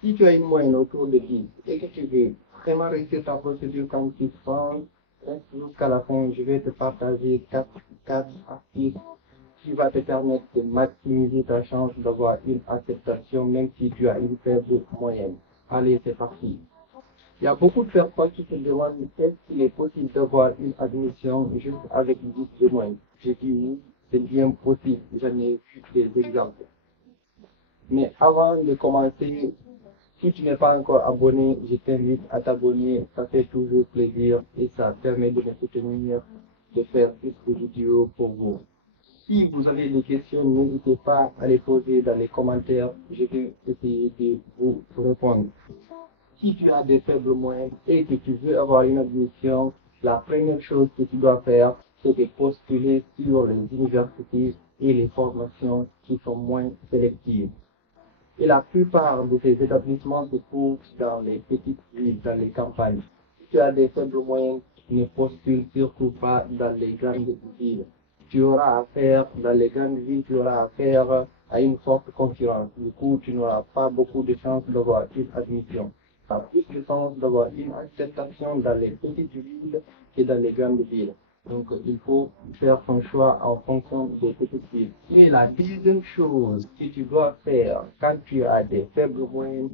Si tu as une moyenne autour de 10 et que tu veux vraiment réussir ta procédure comme tu penses, reste jusqu'à la fin, je vais te partager 4 astuces qui va te permettre de maximiser ta chance d'avoir une acceptation même si tu as une faible moyenne. Allez, c'est parti. Il y a beaucoup de personnes qui se demandent est-ce qu'il est possible d'avoir une admission juste avec 10 de moyenne. J'ai dit oui, c'est bien possible. J'en ai vu des exemples. Mais avant de commencer, si tu n'es pas encore abonné, je t'invite à t'abonner. Ça fait toujours plaisir et ça permet de me soutenir, de faire plus de vidéos pour vous. Si vous avez des questions, n'hésitez pas à les poser dans les commentaires. Je vais essayer de vous répondre. Si tu as des faibles moyens et que tu veux avoir une admission, la première chose que tu dois faire, c'est de postuler sur les universités et les formations qui sont moins sélectives. Et la plupart de ces établissements se trouvent dans les petites villes, dans les campagnes. Si tu as des faibles moyens, ne postule surtout pas dans les grandes villes. Tu auras affaire, dans les grandes villes, tu auras affaire à une forte concurrence. Du coup, tu n'auras pas beaucoup de chances d'avoir une admission. Tu as plus de chances d'avoir une acceptation dans les petites villes que dans les grandes villes. Donc, il faut faire son choix en fonction des petites villes. Et la deuxième chose que tu dois faire quand tu as des faibles moyens,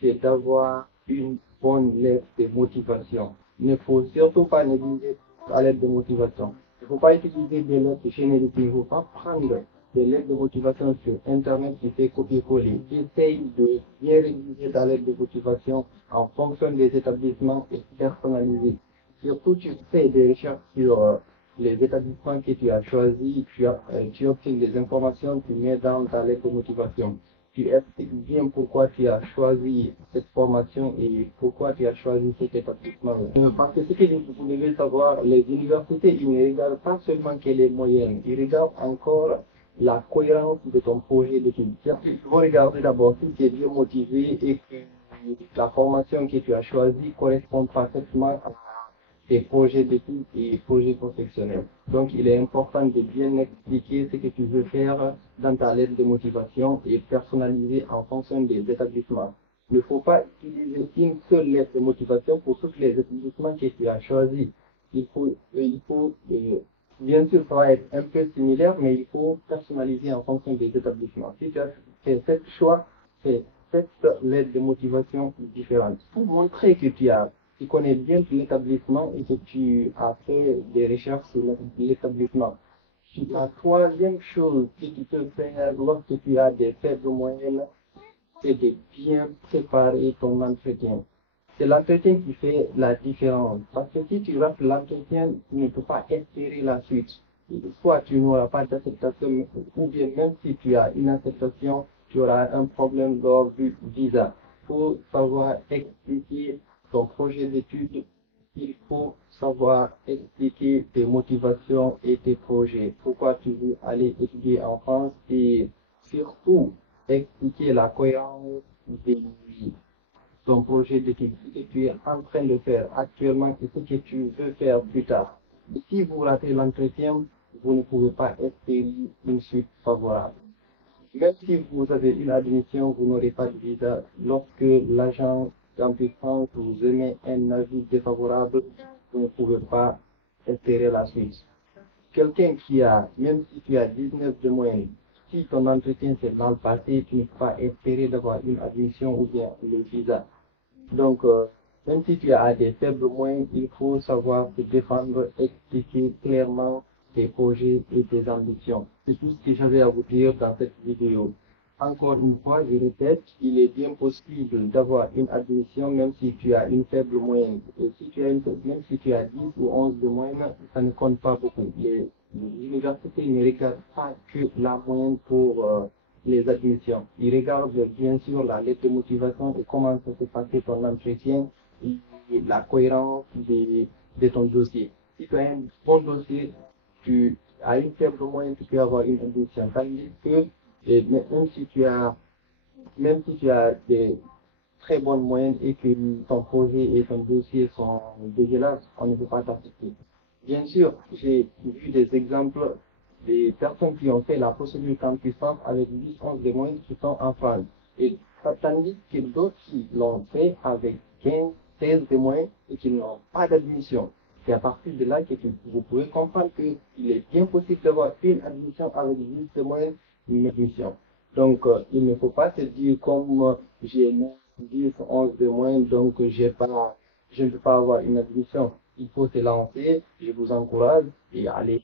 c'est d'avoir une bonne lettre de motivation. Il ne faut surtout pas négliger la lettre de motivation. Il ne faut pas utiliser des lettres génériques. Il ne faut pas prendre des lettres de motivation sur Internet qui fait copier-coller. Essaye de bien rédiger ta lettre de motivation en fonction des établissements et personnaliser. Surtout, tu fais des recherches sur les établissements que tu as choisis, tu obtiens des informations, tu mets dans ta lettre de motivation. Tu expliques bien pourquoi tu as choisi cette formation et pourquoi tu as choisi cet établissement-là. Parce que ce que vous devez savoir, les universités, ils ne regardent pas seulement que les moyennes, ils regardent encore la cohérence de ton projet d'études. Il faut regarder d'abord si tu es bien motivé et que la formation que tu as choisie correspond parfaitement à tes projets d'études et projets professionnels. Donc, il est important de bien expliquer ce que tu veux faire dans ta lettre de motivation et personnaliser en fonction des établissements. Il ne faut pas utiliser une seule lettre de motivation pour tous les établissements que tu as choisis. Bien sûr, ça va être un peu similaire, mais il faut personnaliser en fonction des établissements. Si tu as fait ce choix, c'est cette lettre de motivation différente. Pour montrer que tu connais bien l'établissement et que tu as fait des recherches sur l'établissement. La troisième chose que tu peux faire lorsque tu as des faibles moyennes, c'est de bien préparer ton entretien. C'est l'entretien qui fait la différence. Parce que si tu rates l'entretien, tu ne peux pas espérer la suite. Soit tu n'auras pas d'acceptation, ou bien même si tu as une acceptation, tu auras un problème d'ordre du visa. Il faut savoir expliquer ton projet d'études. Il faut savoir expliquer tes motivations et tes projets. Pourquoi tu veux aller étudier en France et surtout expliquer la cohérence de ton projet d'études, ce que tu es en train de faire actuellement et ce que tu veux faire plus tard. Et si vous ratez l'entretien, vous ne pouvez pas espérer une suite favorable. Même si vous avez une admission, vous n'aurez pas de visa. Lorsque l'agent Campus France vous émet un avis défavorable, vous ne pouvez pas espérer la suite. Quelqu'un qui a, même si tu as 19 de moyenne, si ton entretien s'est mal passé, tu ne peux pas espérer d'avoir une admission ou bien le visa. Donc, même si tu as des faibles moyens, il faut savoir te défendre, expliquer clairement tes projets et tes ambitions. C'est tout ce que j'avais à vous dire dans cette vidéo. Encore une fois, je répète, il est bien possible d'avoir une admission même si tu as une faible moyenne. Et si tu as même si tu as 10 ou 11 de moyenne, ça ne compte pas beaucoup. Les universités ne regardent pas que la moyenne pour les admissions. Ils regardent bien sûr la lettre de motivation et comment ça s'est passé ton entretien et la cohérence de ton dossier. Si tu as un bon dossier, tu as une faible moyenne, tu peux avoir une admission. Tandis que même si tu as des très bonnes moyennes et que ton projet et ton dossier sont dégueulasses, on ne peut pas t'accepter. Bien sûr, j'ai vu des exemples des personnes qui ont fait la procédure Campus France avec 10, 11 de moyenne qui sont en France. Et tandis que d'autres qui l'ont fait avec 15, 16 témoins et qui n'ont pas d'admission. C'est à partir de là que vous pouvez comprendre qu'il est bien possible d'avoir une admission avec 10 témoins, une admission. Donc, il ne faut pas se dire comme j'ai 10, 11 témoins, donc je ne peux pas avoir une admission. Il faut se lancer, je vous encourage et allez.